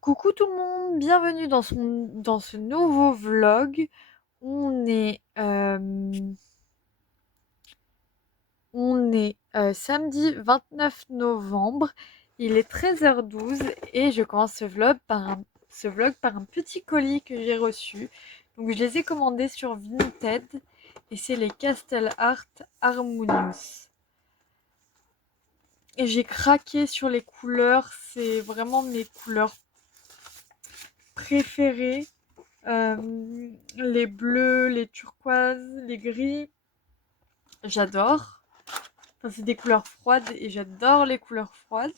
Coucou tout le monde, bienvenue dans ce nouveau vlog. On est, samedi 29 novembre, il est 13h12 et je commence ce vlog par un petit colis que j'ai reçu. Donc je les ai commandés sur Vinted et c'est les Castle Art Harmonious. Et j'ai craqué sur les couleurs, c'est vraiment mes couleurs préférées. Les bleus, les turquoises, les gris, j'adore. Enfin, c'est des couleurs froides et j'adore les couleurs froides.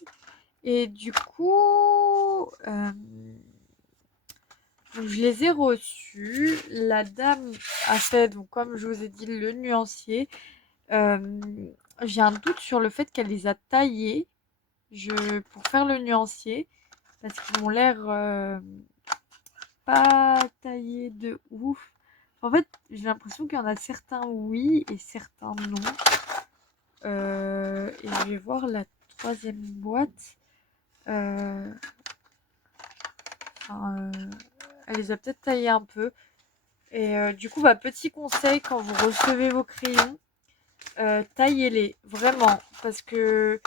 Et du coup, donc je les ai reçus. La dame a fait, donc comme je vous ai dit, le nuancier. Euh, j'ai un doute sur le fait qu'elle les a taillés pour faire le nuancier parce qu'ils ont l'air pas taillés de ouf. En fait, j'ai l'impression qu'il y en a certains oui et certains non. Et je vais voir la troisième boîte. Euh, enfin, elle les a peut-être taillés un peu. Et du coup, petit conseil quand vous recevez vos crayons, taillez-les vraiment. Parce que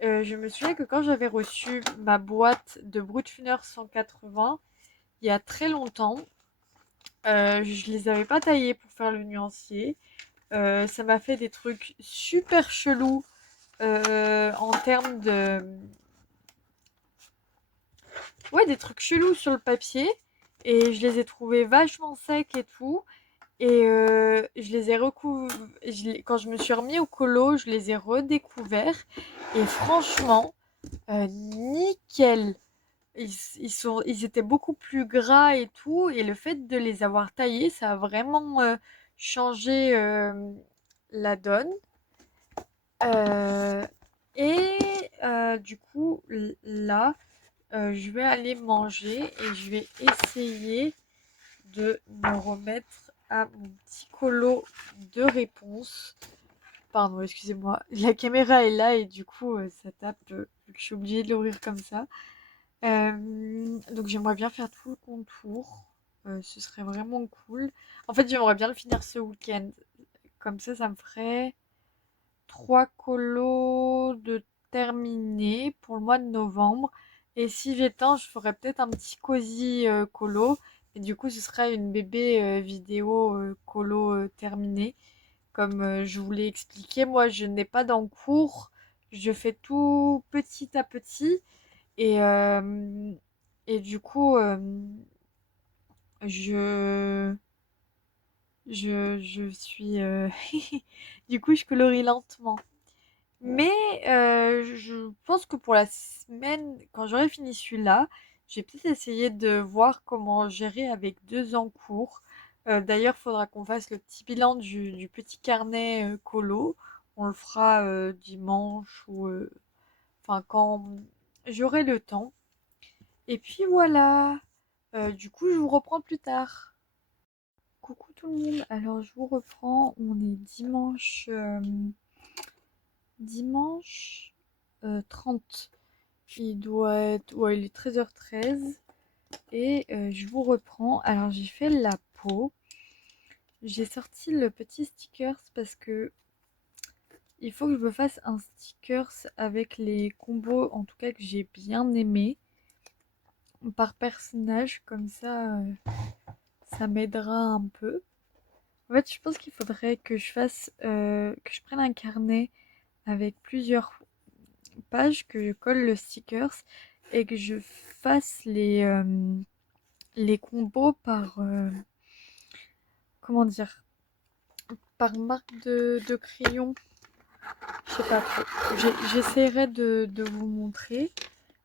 je me souviens que quand j'avais reçu ma boîte de Brutfuner 180, il y a très longtemps, je les avais pas taillés pour faire le nuancier. Ça m'a fait des trucs super chelous en termes de... Ouais, des trucs chelous sur le papier. Et je les ai trouvés vachement secs et tout. Et je les ai recouverts... Quand je me suis remis au colo, je les ai redécouverts. Et franchement, nickel. Ils étaient beaucoup plus gras et tout. Et le fait de les avoir taillés, ça a vraiment changé la donne. Euh, et du coup, là, je vais aller manger et je vais essayer de me remettre à mon petit colo de réponse. Pardon, excusez-moi. La caméra est là et du coup, ça tape vu que je suis obligée de l'ouvrir comme ça. Donc j'aimerais bien faire tout le contour. Ce serait vraiment cool. En fait, j'aimerais bien le finir ce week-end. Comme ça me ferait 3 colos de terminés pour le mois de novembre. Et si j'ai temps, je ferai peut-être un petit cosy colo. Et du coup, ce sera une bébé vidéo colo terminée. Comme je vous l'ai expliqué, moi, je n'ai pas d'encours. Je fais tout petit à petit. Et, euh, et du coup, je, je suis... du coup, je colorie lentement. Mais je pense que pour la semaine, quand j'aurai fini celui-là, je vais peut-être essayer de voir comment gérer avec 2 en cours. D'ailleurs, il faudra qu'on fasse le petit bilan du petit carnet colo. On le fera dimanche ou enfin quand j'aurai le temps. Et puis voilà. Du coup, je vous reprends plus tard. Coucou tout le monde. Alors, je vous reprends. On est dimanche 30. Il doit être... Ouais, il est 13h13. Et je vous reprends. Alors, j'ai fait la peau. J'ai sorti le petit stickers parce que il faut que je me fasse un stickers avec les combos, en tout cas que j'ai bien aimé, par personnage. Comme ça m'aidera un peu. En fait, je pense qu'il faudrait que que je prenne un carnet avec plusieurs pages, que je colle le stickers et que je fasse les combos comment dire, par marque de crayon. Je sais pas trop. J'essaierai de vous montrer.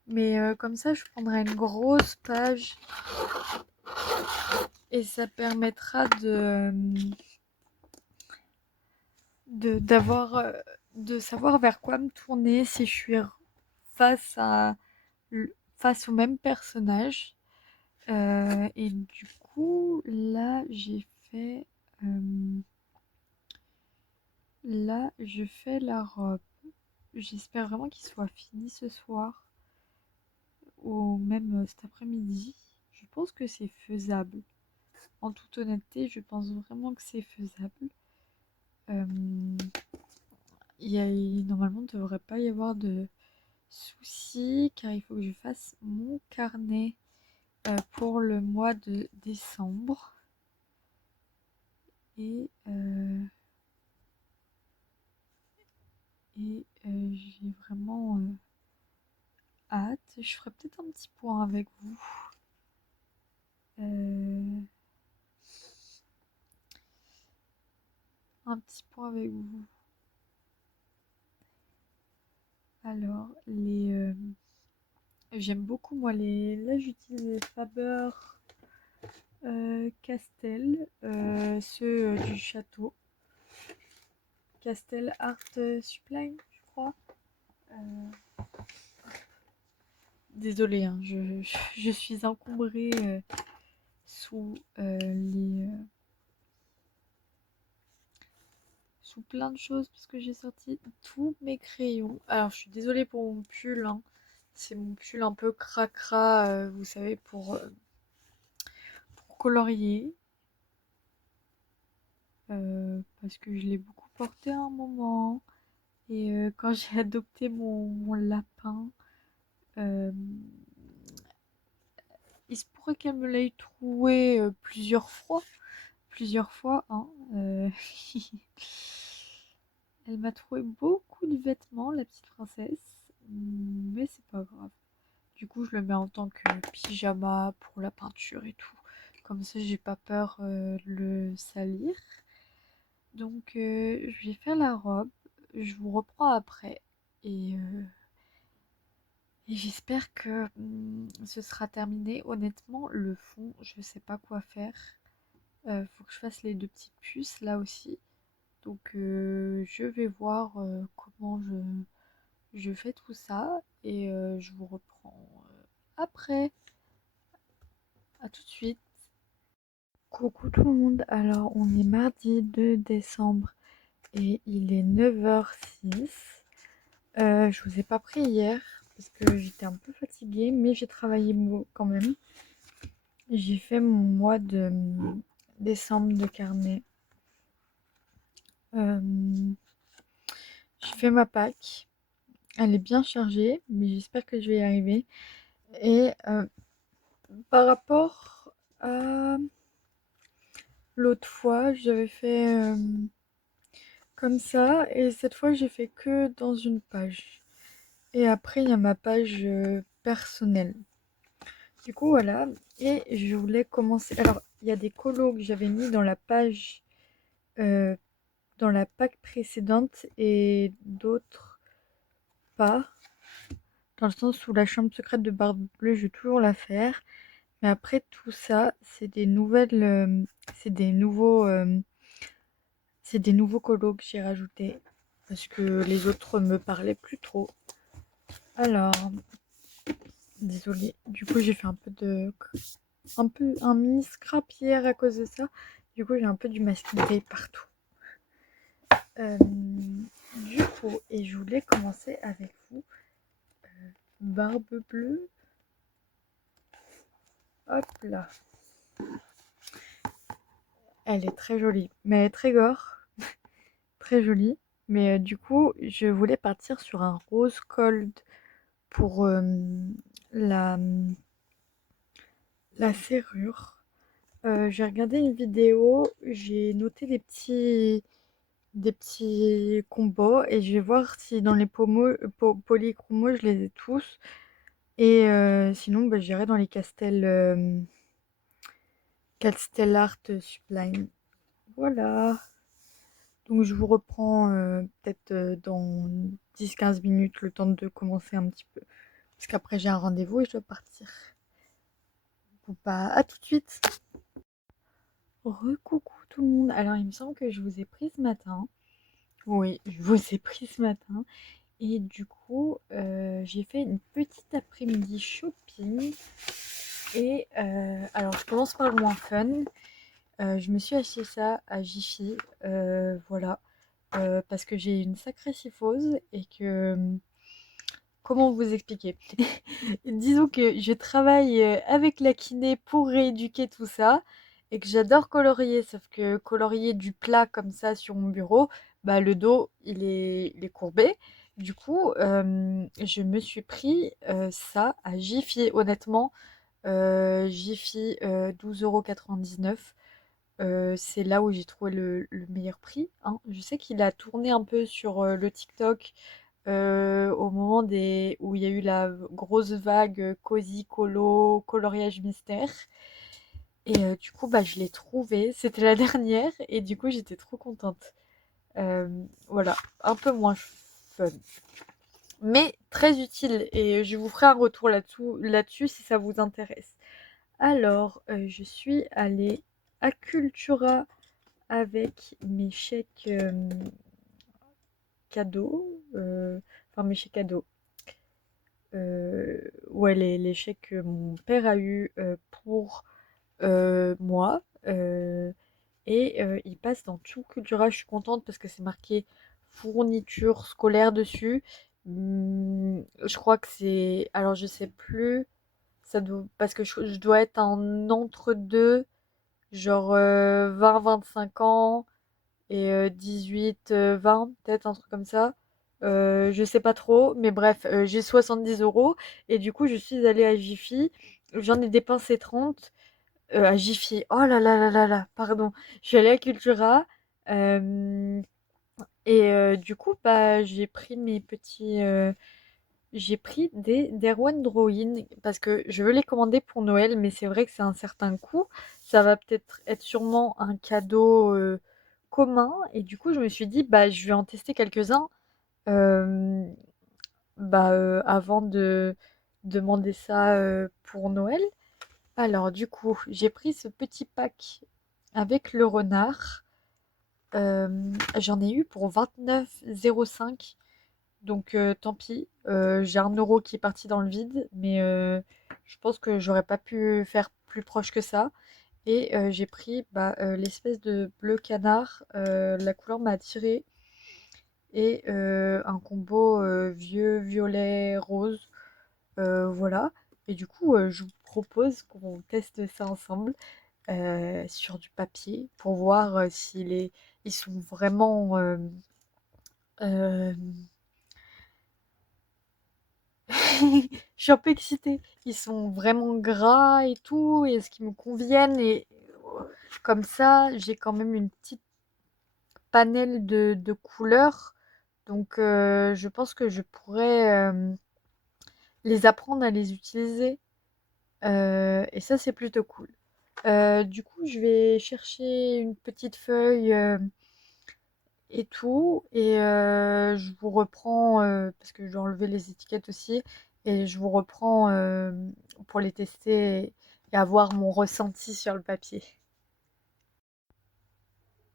Mais comme ça, je prendrai une grosse page et ça permettra d'avoir de savoir vers quoi me tourner si je suis face à face au même personnage. Et du coup, là, je fais la robe. J'espère vraiment qu'il soit fini ce soir. ou même cet après-midi. Je pense que c'est faisable. En toute honnêteté, je pense vraiment que c'est faisable. Euh, Normalement, il ne devrait pas y avoir de soucis car il faut que je fasse mon carnet pour le mois de décembre. Et, j'ai vraiment hâte. Je ferai peut-être un petit point avec vous. Un petit point avec vous. Alors, j'aime beaucoup moi là j'utilise les Faber Castell, ceux du château. Castell Art Supply, je crois. Désolée, hein, je suis encombrée sous sous plein de choses parce que j'ai sorti tous mes crayons. Alors je suis désolée pour mon pull, hein. C'est mon pull un peu cracra, vous savez, pour colorier. Parce que je l'ai beaucoup porté à un moment. Et quand j'ai adopté mon lapin, euh, il se pourrait qu'elle me l'ait trouvé plusieurs fois. Plusieurs fois, hein. Elle m'a trouvé beaucoup de vêtements, la petite princesse. Mais c'est pas grave. Du coup, je le mets en tant que pyjama pour la peinture et tout. Comme ça, j'ai pas peur de le salir. Donc, je vais faire la robe. Je vous reprends après. Et j'espère que ce sera terminé. Honnêtement, le fond, je sais pas quoi faire. Faut que je fasse les deux petites puces là aussi. Donc, je vais voir comment je fais tout ça. Et je vous reprends après. À tout de suite. Coucou tout le monde. Alors, on est mardi 2 décembre et il est 9h06. Je vous ai pas pris hier parce que j'étais un peu fatiguée, mais j'ai travaillé quand même. J'ai fait mon mois de décembre de carnet. Euh, j'ai fait ma pack. Elle est bien chargée, mais j'espère que je vais y arriver. Et par rapport à l'autre fois, j'avais fait comme ça, et cette fois, j'ai fait que dans une page. Et après, il y a ma page personnelle. Du coup, voilà. Et je voulais commencer. Alors, il y a des colos que j'avais mis dans la page, euh, dans la pack précédente et d'autres pas. Dans le sens où la chambre secrète de Barbe Bleue, je vais toujours la faire. Mais après tout ça, c'est des nouvelles, c'est des nouveaux colos que j'ai rajoutés. Parce que les autres me parlaient plus trop. Alors, désolée. Du coup, j'ai fait un mini scrap hier à cause de ça. Du coup, j'ai un peu du masking tape partout. Du coup, et je voulais commencer avec vous. Barbe Bleue. Hop là. Elle est très jolie, mais elle est très gore. Très jolie. Mais du coup, je voulais partir sur un rose gold pour la, la serrure. J'ai regardé une vidéo, j'ai noté des petits combos et je vais voir si dans les polychromos je les ai tous. Et sinon, bah, j'irai dans les Castell Art Sublime. Voilà. Donc je vous reprends peut-être dans 10-15 minutes, le temps de commencer un petit peu. Parce qu'après j'ai un rendez-vous et je dois partir. Bon bah à tout de suite. Recoucou tout le monde. Alors il me semble que je vous ai pris ce matin. Oui, je vous ai pris ce matin. Et du coup, j'ai fait une petite après-midi shopping. Et alors je commence par le moins fun. Je me suis acheté ça à Jiffy. Voilà. Parce que j'ai une sacrée syphose et que comment vous expliquer? Disons que je travaille avec la kiné pour rééduquer tout ça et que j'adore colorier, sauf que colorier du plat comme ça sur mon bureau, bah le dos il est courbé. Du coup, je me suis pris ça à Jiffy. Honnêtement, Jiffy 12,99 €. C'est là où j'ai trouvé le meilleur prix, hein. Je sais qu'il a tourné un peu sur le TikTok au moment où il y a eu la grosse vague cosy colo, coloriage mystère. Et du coup, bah, je l'ai trouvé. C'était la dernière et du coup, j'étais trop contente. Euh, voilà, un peu moins fun, mais très utile. Et je vous ferai un retour là-dessus si ça vous intéresse. Alors, je suis allée à Cultura avec mes chèques cadeaux, enfin mes chèques cadeaux. Ouais, les chèques que mon père a eu pour moi. Et il passe dans tout Cultura. Je suis contente parce que c'est marqué fourniture scolaire dessus. Je crois que c'est. Alors, je sais plus. Parce que je dois être en entre-deux, genre 20-25 ans et 18-20, peut-être un truc comme ça. Je sais pas trop, mais bref, j'ai 70 € et du coup, je suis allée à Jiffy. J'en ai dépensé 30 à Jiffy. Oh là là là là là, pardon. Je suis allée à Cultura et du coup, bah, j'ai pris des d'Erwan Drawing parce que je veux les commander pour Noël, mais c'est vrai que c'est un certain coût. Ça va peut-être être sûrement un cadeau commun. Et du coup, je me suis dit, bah, je vais en tester quelques-uns euh, bah, avant de demander ça pour Noël. Alors, du coup, j'ai pris ce petit pack avec le renard. J'en ai eu pour 29,05 €. Donc tant pis, j'ai 1 € qui est parti dans le vide, mais je pense que j'aurais pas pu faire plus proche que ça. Et j'ai pris bah, l'espèce de bleu canard, la couleur m'a attirée, et un combo vieux, violet, rose, voilà. Et du coup, je vous propose qu'on teste ça ensemble sur du papier pour voir ils sont vraiment euh, je suis un peu excitée. Ils sont vraiment gras et tout, et est-ce qu'ils me conviennent? Et comme ça, j'ai quand même une petite panel de couleurs. Donc, je pense que je pourrais les apprendre à les utiliser. Et ça, c'est plutôt cool. Du coup, je vais chercher une petite feuille et tout. Et je vous reprends, parce que je vais enlever les étiquettes aussi. Et je vous reprends pour les tester et avoir mon ressenti sur le papier.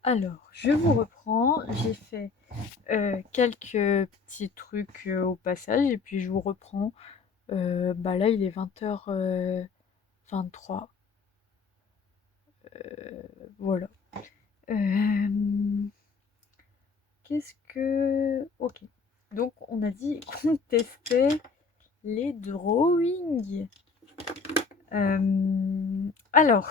Alors, je vous reprends. J'ai fait quelques petits trucs au passage. Et puis, je vous reprends. Bah là, il est 20h23. Voilà. Euh, Qu'est-ce que... Ok. Donc, on a dit qu'on testait les drawings. Alors,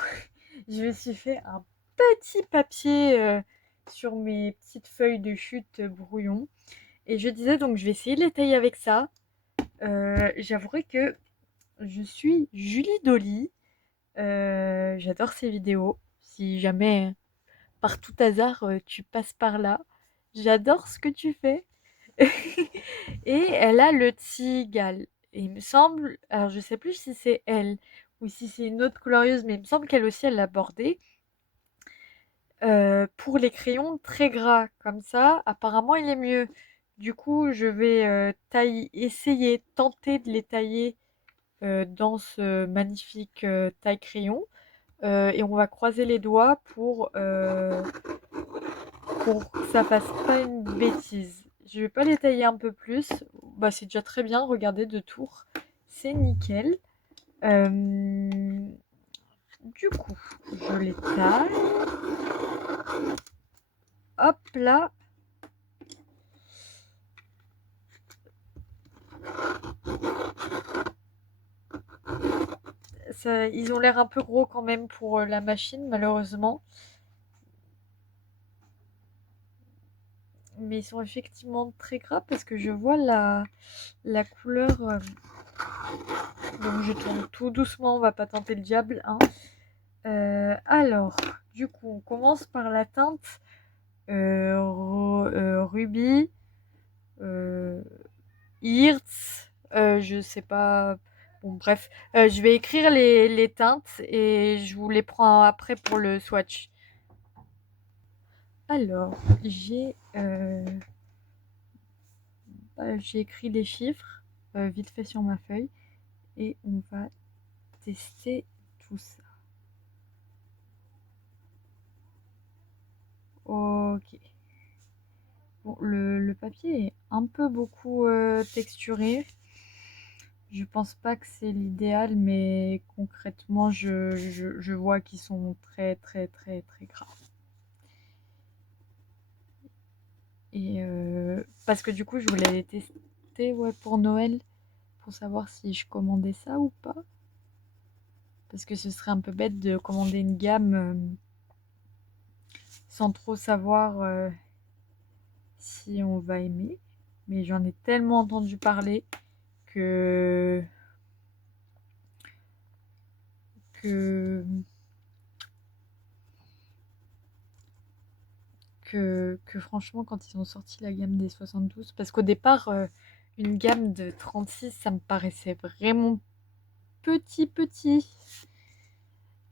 je me suis fait un petit papier sur mes petites feuilles de chute brouillon. Et je disais donc, je vais essayer de les tailler avec ça. J'avouerai que je suis Julie Dolly. J'adore ses vidéos. Si jamais, par tout hasard, tu passes par là, j'adore ce que tu fais. Et elle a le Tsigal. Et il me semble, alors je sais plus si c'est elle ou si c'est une autre colorieuse, mais il me semble qu'elle aussi elle l'a bordé. Pour les crayons très gras, comme ça, apparemment il est mieux. Du coup, je vais tenter de les tailler dans ce magnifique taille crayon. Et on va croiser les doigts pour que ça fasse pas une bêtise. Je vais pas les tailler un peu plus. Bah, c'est déjà très bien. Regardez, de tour. C'est nickel. Euh, du coup, je les taille. Hop là. Ils ont l'air un peu gros quand même pour la machine, malheureusement. Mais ils sont effectivement très gras parce que je vois la couleur. Donc je tourne tout doucement, on va pas tenter le diable, hein. Alors, du coup, on commence par la teinte rubis, Hirtz, je sais pas. Bon, bref, je vais écrire les teintes et je vous les prends après pour le swatch. Alors, j'ai écrit les chiffres vite fait sur ma feuille et on va tester tout ça. Ok. Bon, le papier est un peu beaucoup texturé. Je pense pas que c'est l'idéal, mais concrètement, je vois qu'ils sont très très très très gras. Et parce que du coup, je voulais les tester ouais, pour Noël, pour savoir si je commandais ça ou pas. Parce que ce serait un peu bête de commander une gamme sans trop savoir si on va aimer. Mais j'en ai tellement entendu parler que que que franchement, quand ils ont sorti la gamme des 72, parce qu'au départ, une gamme de 36, ça me paraissait vraiment petit.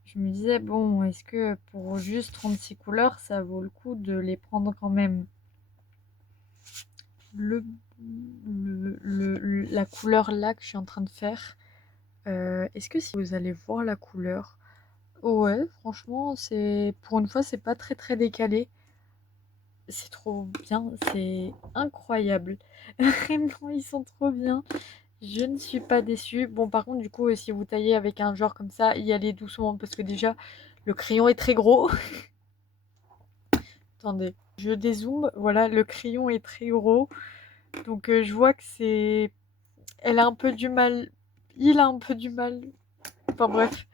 Je me disais, bon, est-ce que pour juste 36 couleurs, ça vaut le coup de les prendre quand même? Le, la couleur là que je suis en train de faire, est-ce que si vous allez voir la couleur, ouais, franchement, c'est pour une fois, c'est pas très très décalé. C'est trop bien, c'est incroyable. Vraiment, ils sont trop bien. Je ne suis pas déçue. Bon, par contre, du coup, si vous taillez avec un genre comme ça, y allez doucement parce que déjà, le crayon est très gros. Attendez, je dézoome. Voilà, le crayon est très gros. Donc, je vois que c'est. Elle a un peu du mal. Il a un peu du mal. Enfin, bref.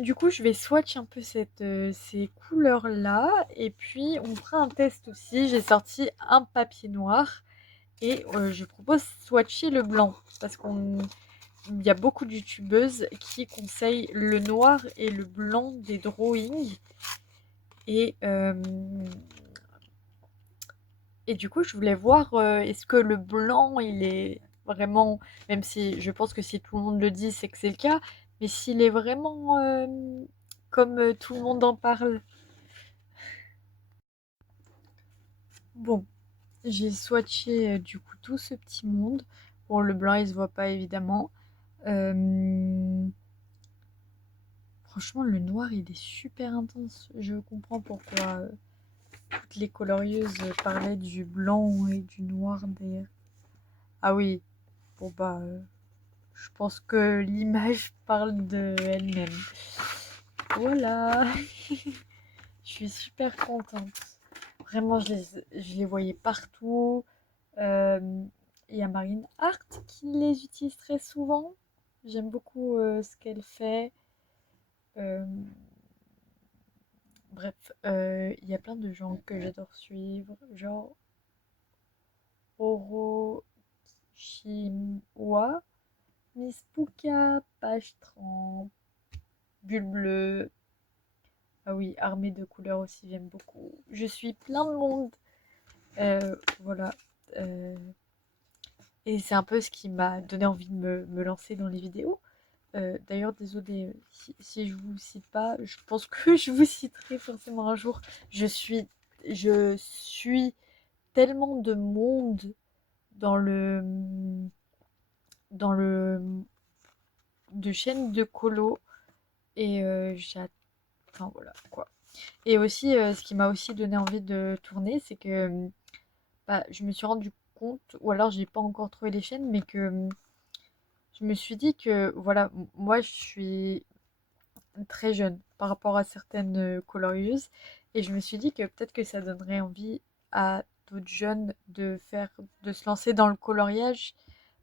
Du coup, je vais swatch un peu ces couleurs-là. Et puis, on fera un test aussi. J'ai sorti un papier noir. Et je propose swatcher le blanc. Parce qu'il y a beaucoup de youtubeuses qui conseillent le noir et le blanc des drawings. Et, et du coup, je voulais voir est-ce que le blanc, il est vraiment, même si je pense que si tout le monde le dit, c'est que c'est le cas, mais s'il est vraiment comme tout le monde en parle. Bon, j'ai swatché du coup tout ce petit monde. Bon, le blanc, il se voit pas évidemment. Franchement, le noir, il est super intense. Je comprends pourquoi toutes les colorieuses parlaient du blanc et du noir derrière. Ah oui, bon bah, je pense que l'image parle de elle-même. Voilà, je suis super contente. Vraiment, je les voyais partout. Il y a Marine Hart qui les utilise très souvent. J'aime beaucoup ce qu'elle fait. Euh, Bref, il y a plein de gens que j'adore suivre, genre Orochimawa, Miss Puka, Page 30, Bulle Bleue. Ah oui, Armée de couleurs aussi, j'aime beaucoup. Je suis plein de monde. Voilà. Euh, et c'est un peu ce qui m'a donné envie de me lancer dans les vidéos. D'ailleurs, désolé si je vous cite pas, je pense que je vous citerai forcément un jour. Je suis tellement de monde dans le de chaînes de colo et enfin voilà quoi. Et aussi, ce qui m'a aussi donné envie de tourner, c'est que bah, je me suis rendu compte, ou alors j'ai pas encore trouvé les chaînes, mais que je me suis dit que voilà, moi je suis très jeune par rapport à certaines colorieuses. Et je me suis dit que peut-être que ça donnerait envie à d'autres jeunes de se lancer dans le coloriage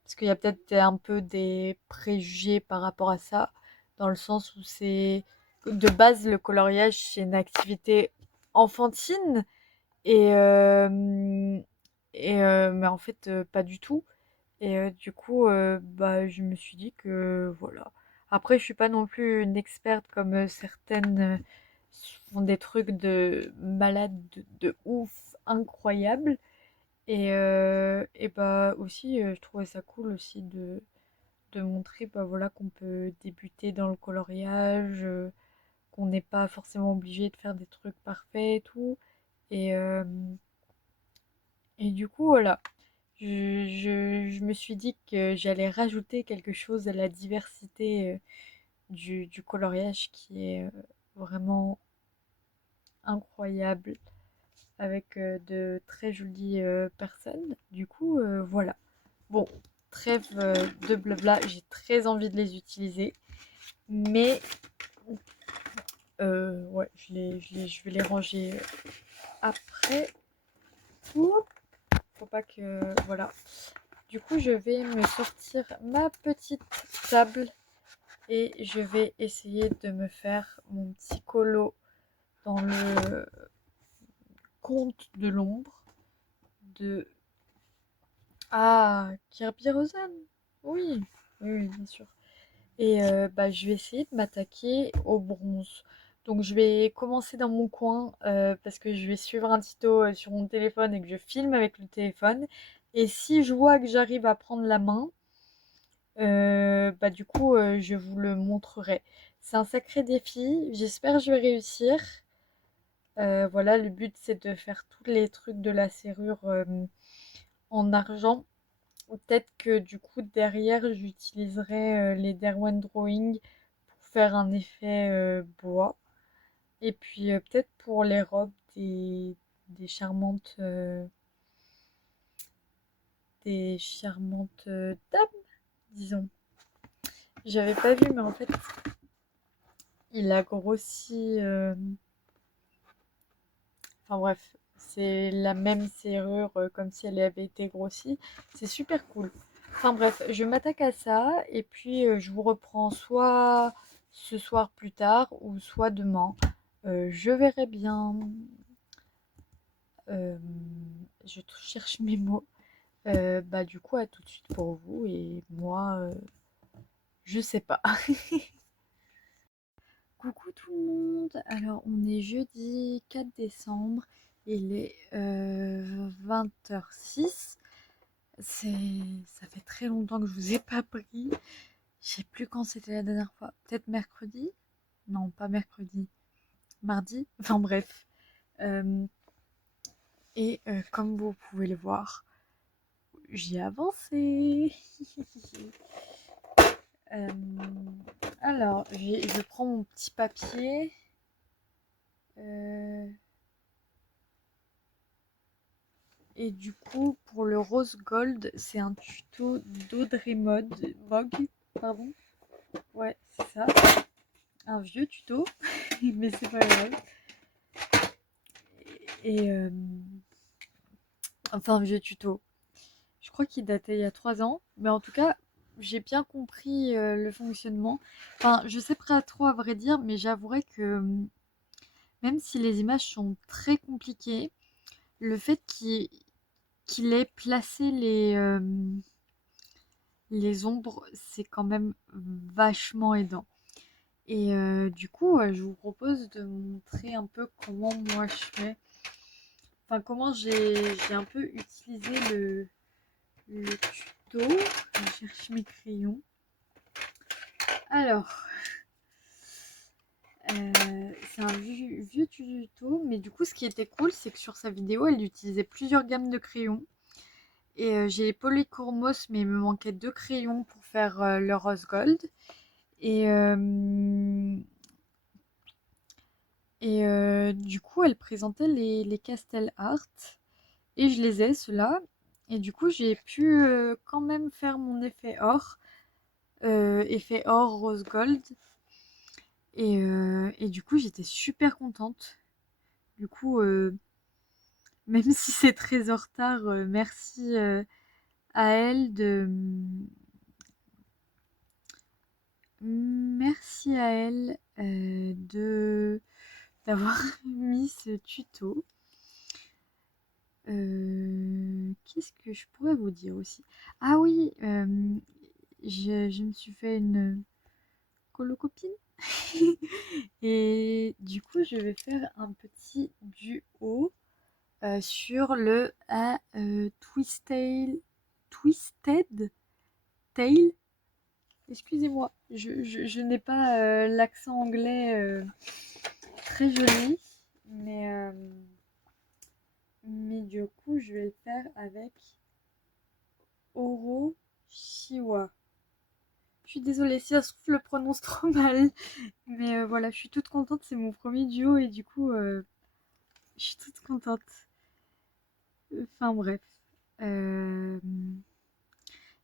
Parce qu'il y a peut-être un peu des préjugés par rapport à ça, dans le sens où c'est de base le coloriage c'est une activité enfantine et mais en fait pas du tout. Et du coup bah je me suis dit que voilà. Après je suis pas non plus une experte comme certaines font des trucs de malades de ouf incroyables. Et bah aussi, je trouvais ça cool aussi de montrer bah voilà, qu'on peut débuter dans le coloriage, qu'on n'est pas forcément obligé de faire des trucs parfaits et tout. Et, euh, et du coup, voilà, je me suis dit que j'allais rajouter quelque chose à la diversité du coloriage qui est vraiment incroyable avec de très jolies personnes. Du coup, voilà. Bon, trêve de blabla, j'ai très envie de les utiliser, mais ouais, je vais les ranger après. Ouh, faut pas que... Voilà. Du coup, je vais me sortir ma petite table et je vais essayer de me faire mon petit colo dans le conte de l'ombre de... Ah, Kirby Rosen. Oui, oui, oui, bien sûr. Et bah, je vais essayer de m'attaquer au bronze. Donc je vais commencer dans mon coin parce que je vais suivre un tuto sur mon téléphone et que je filme avec le téléphone. Et si je vois que j'arrive à prendre la main, bah du coup je vous le montrerai. C'est un sacré défi, j'espère que je vais réussir. Voilà, le but c'est de faire tous les trucs de la serrure en argent. Peut-être que du coup derrière j'utiliserai les Derwent Drawing pour faire un effet bois. Et puis peut-être pour les robes des charmantes dames, disons. J'avais pas vu mais en fait il a grossi. Enfin bref, c'est la même serrure comme si elle avait été grossie. C'est super cool. Enfin bref, je m'attaque à ça et puis je vous reprends soit ce soir plus tard ou soit demain. Je verrai bien. Euh, je cherche mes mots. Bah du coup à tout de suite pour vous et moi je sais pas. Coucou tout le monde. Alors on est jeudi 4 décembre. Il est 20h06. Ça fait très longtemps que je vous ai pas pris. Je sais plus quand c'était la dernière fois. Peut-être mercredi? Non, pas mercredi. Mardi? Enfin bref. Euh, et comme vous pouvez le voir, j'ai avancé. Euh, alors, je prends mon petit papier. Euh, et du coup, pour le rose gold, c'est un tuto d'Audrey Vogue, pardon. Ouais, c'est ça. Un vieux tuto, mais c'est pas grave. Et enfin, un vieux tuto. Je crois qu'il datait il y a 3 ans, mais en tout cas, j'ai bien compris le fonctionnement. Enfin, je sais pas trop à vrai dire, mais j'avouerai que même si les images sont très compliquées, le fait qu'il ait placé les ombres, c'est quand même vachement aidant. Et du coup, je vous propose de montrer un peu comment moi je fais. Enfin, comment j'ai un peu utilisé le tuto. Je cherche mes crayons. Alors, c'est un vieux tuto, mais du coup, ce qui était cool, c'est que sur sa vidéo, elle utilisait plusieurs gammes de crayons. Et j'ai Polychromos, mais il me manquait 2 crayons pour faire le rose gold. Et du coup, elle présentait les Castel Art. Et je les ai, ceux-là. Et du coup, j'ai pu quand même faire mon effet or rose gold. Et du coup, j'étais super contente. Du coup, même si c'est très en retard, merci à elle de... Merci à elle d'avoir mis ce tuto. Qu'est-ce que je pourrais vous dire aussi? Ah oui, je me suis fait une colocopine. Et du coup, je vais faire un petit duo sur le Twisted Tail. Excusez-moi, je n'ai pas l'accent anglais très joli, mais du coup, je vais le faire avec Orochiwa. Je suis désolée si ça se trouve, je le prononce trop mal, mais voilà, je suis toute contente, c'est mon premier duo et du coup, je suis toute contente. Enfin bref. Euh,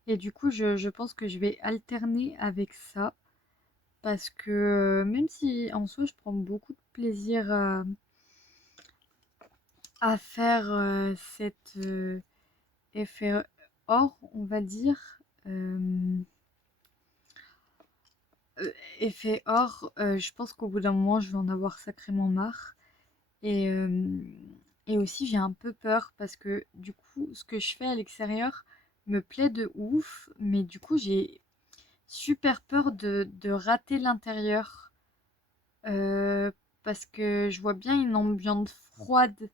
Et du coup, je pense que je vais alterner avec ça. Parce que même si en soi, je prends beaucoup de plaisir à faire cet effet or, on va dire. Euh, Effet or, je pense qu'au bout d'un moment, je vais en avoir sacrément marre. Et, euh, et aussi, j'ai un peu peur parce que du coup, ce que je fais à l'extérieur me plaît de ouf. Mais du coup, j'ai super peur de rater l'intérieur. euh, Parce que je vois bien une ambiance froide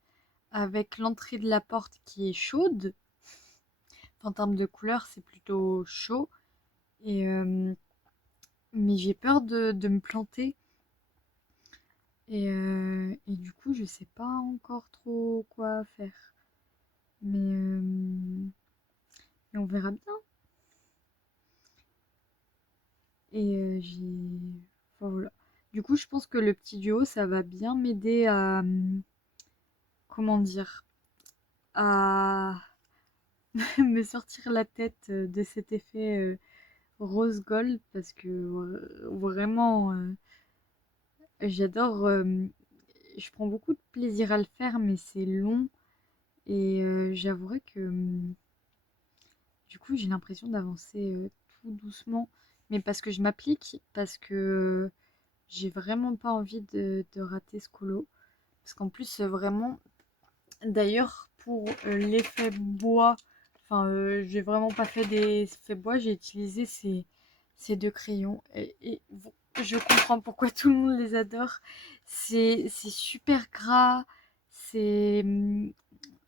avec l'entrée de la porte qui est chaude. En termes de couleur, c'est plutôt chaud. Et, mais j'ai peur de me planter. Et du coup, je sais pas encore trop quoi faire. Mais on verra bien. J'ai. Enfin, voilà. Du coup, je pense que le petit duo, ça va bien m'aider à. Comment dire? À me sortir la tête de cet effet rose gold parce que vraiment, j'adore. Je prends beaucoup de plaisir à le faire, mais c'est long et j'avouerai que du coup, j'ai l'impression d'avancer tout doucement, mais parce que je m'applique, parce que j'ai vraiment pas envie de rater ce colo. Parce qu'en plus, vraiment, d'ailleurs, pour l'effet bois, enfin, j'ai vraiment pas fait des effets bois, j'ai utilisé ces deux crayons. Et je comprends pourquoi tout le monde les adore. C'est super gras, c'est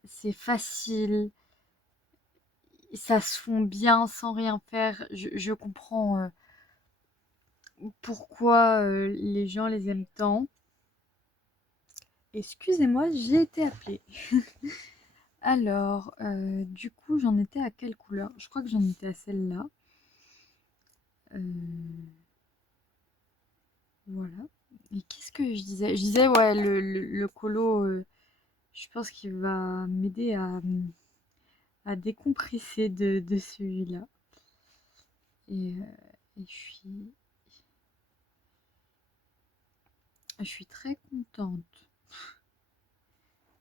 c'est facile, ça se fond bien sans rien faire. Je comprends pourquoi les gens les aiment tant. Excusez-moi, j'ai été appelée. Alors, du coup, j'en étais à quelle couleur? Je crois que j'en étais à celle-là. Euh, voilà. Et qu'est-ce que je disais? Je disais, ouais, le colo, je pense qu'il va m'aider à décompresser de celui-là. Et, je suis très contente.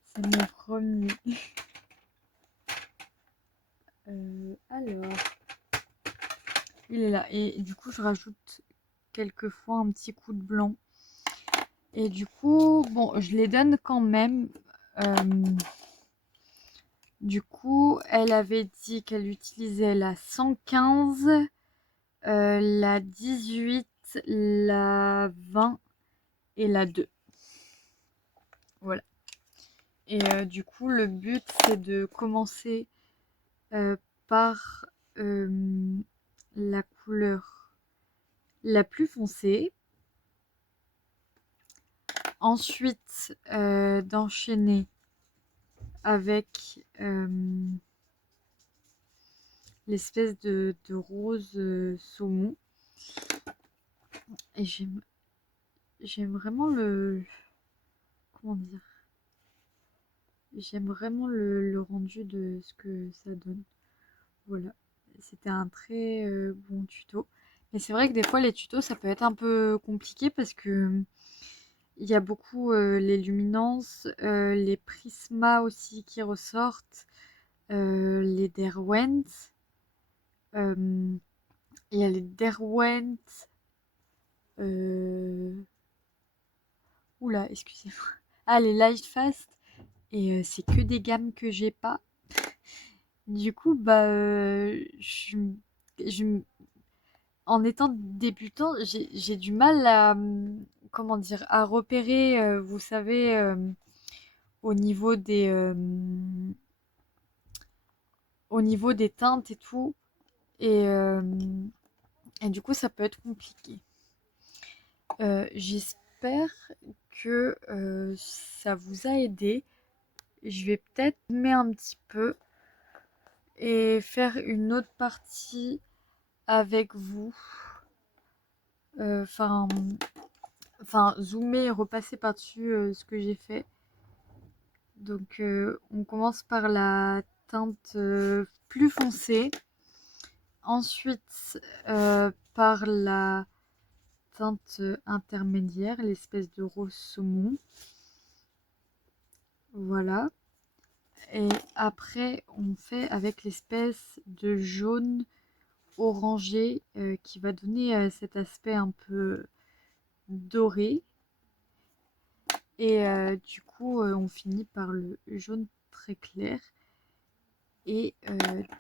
C'est mon premier. Alors, il est là. Et du coup, je rajoute quelquefois un petit coup de blanc. Et du coup, bon, je les donne quand même. Euh, du coup, elle avait dit qu'elle utilisait la 115, la 18, la 20 et la 2. Voilà. Et du coup, le but, c'est de commencer euh, par la couleur la plus foncée. Ensuite, d'enchaîner avec l'espèce de rose saumon. Et j'aime vraiment le... Comment dire? J'aime vraiment le rendu de ce que ça donne. Voilà. C'était un très bon tuto. Mais c'est vrai que des fois, les tutos, ça peut être un peu compliqué parce que il y a beaucoup les luminances, les prismas aussi qui ressortent, les Derwents. Il y a les Derwent. Oula, excusez-moi. Ah, les Lightfast. Et c'est que des gammes que j'ai pas. Du coup, bah, je- en étant débutant, j'ai du mal à, comment dire, à repérer, vous savez, au niveau au niveau des teintes et tout. Et, euh, et du coup, ça peut être compliqué. J'espère que ça vous a aidé. Je vais peut-être mettre un petit peu et faire une autre partie avec vous. Enfin, zoomer et repasser par-dessus ce que j'ai fait. Donc, on commence par la teinte plus foncée. Ensuite, par la teinte intermédiaire, l'espèce de rose saumon. Voilà. Et après, on fait avec l'espèce de jaune orangé qui va donner cet aspect un peu doré. Et du coup, on finit par le jaune très clair. Et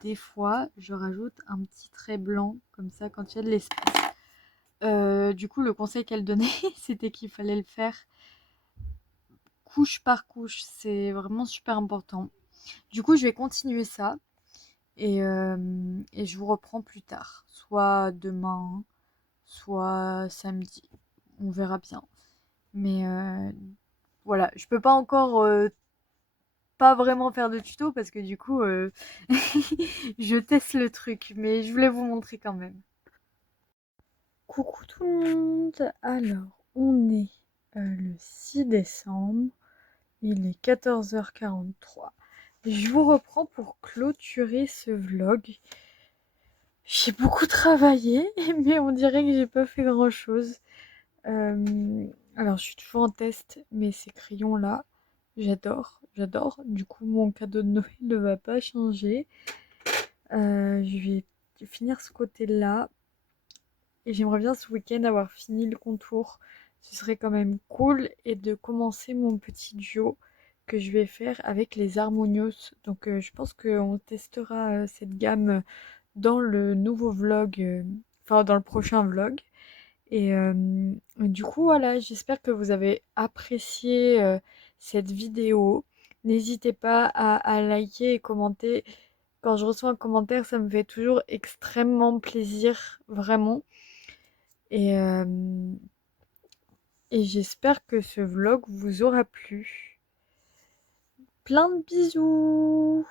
des fois, je rajoute un petit trait blanc, comme ça, quand il y a de l'espace. Du coup, le conseil qu'elle donnait, c'était qu'il fallait le faire couche par couche. C'est vraiment super important. Du coup, je vais continuer ça. Et je vous reprends plus tard. Soit demain, soit samedi. On verra bien. Mais voilà, je peux pas encore pas vraiment faire de tuto parce que du coup, je teste le truc. Mais je voulais vous montrer quand même. Coucou tout le monde. Alors, on est le 6 décembre. Il est 14h43. Je vous reprends pour clôturer ce vlog. J'ai beaucoup travaillé, mais on dirait que j'ai pas fait grand chose. Alors, je suis toujours en test, mais ces crayons-là, j'adore, j'adore. Du coup, mon cadeau de Noël ne va pas changer. Je vais finir ce côté-là. Et j'aimerais bien ce week-end avoir fini le contour. Ce serait quand même cool. Et de commencer mon petit duo que je vais faire avec les Harmonios. Donc, je pense qu'on testera cette gamme dans le nouveau vlog, enfin dans le prochain vlog. Et du coup, voilà, j'espère que vous avez apprécié cette vidéo. N'hésitez pas à liker et commenter. Quand je reçois un commentaire, ça me fait toujours extrêmement plaisir, vraiment. Et, euh, et j'espère que ce vlog vous aura plu. Plein de bisous!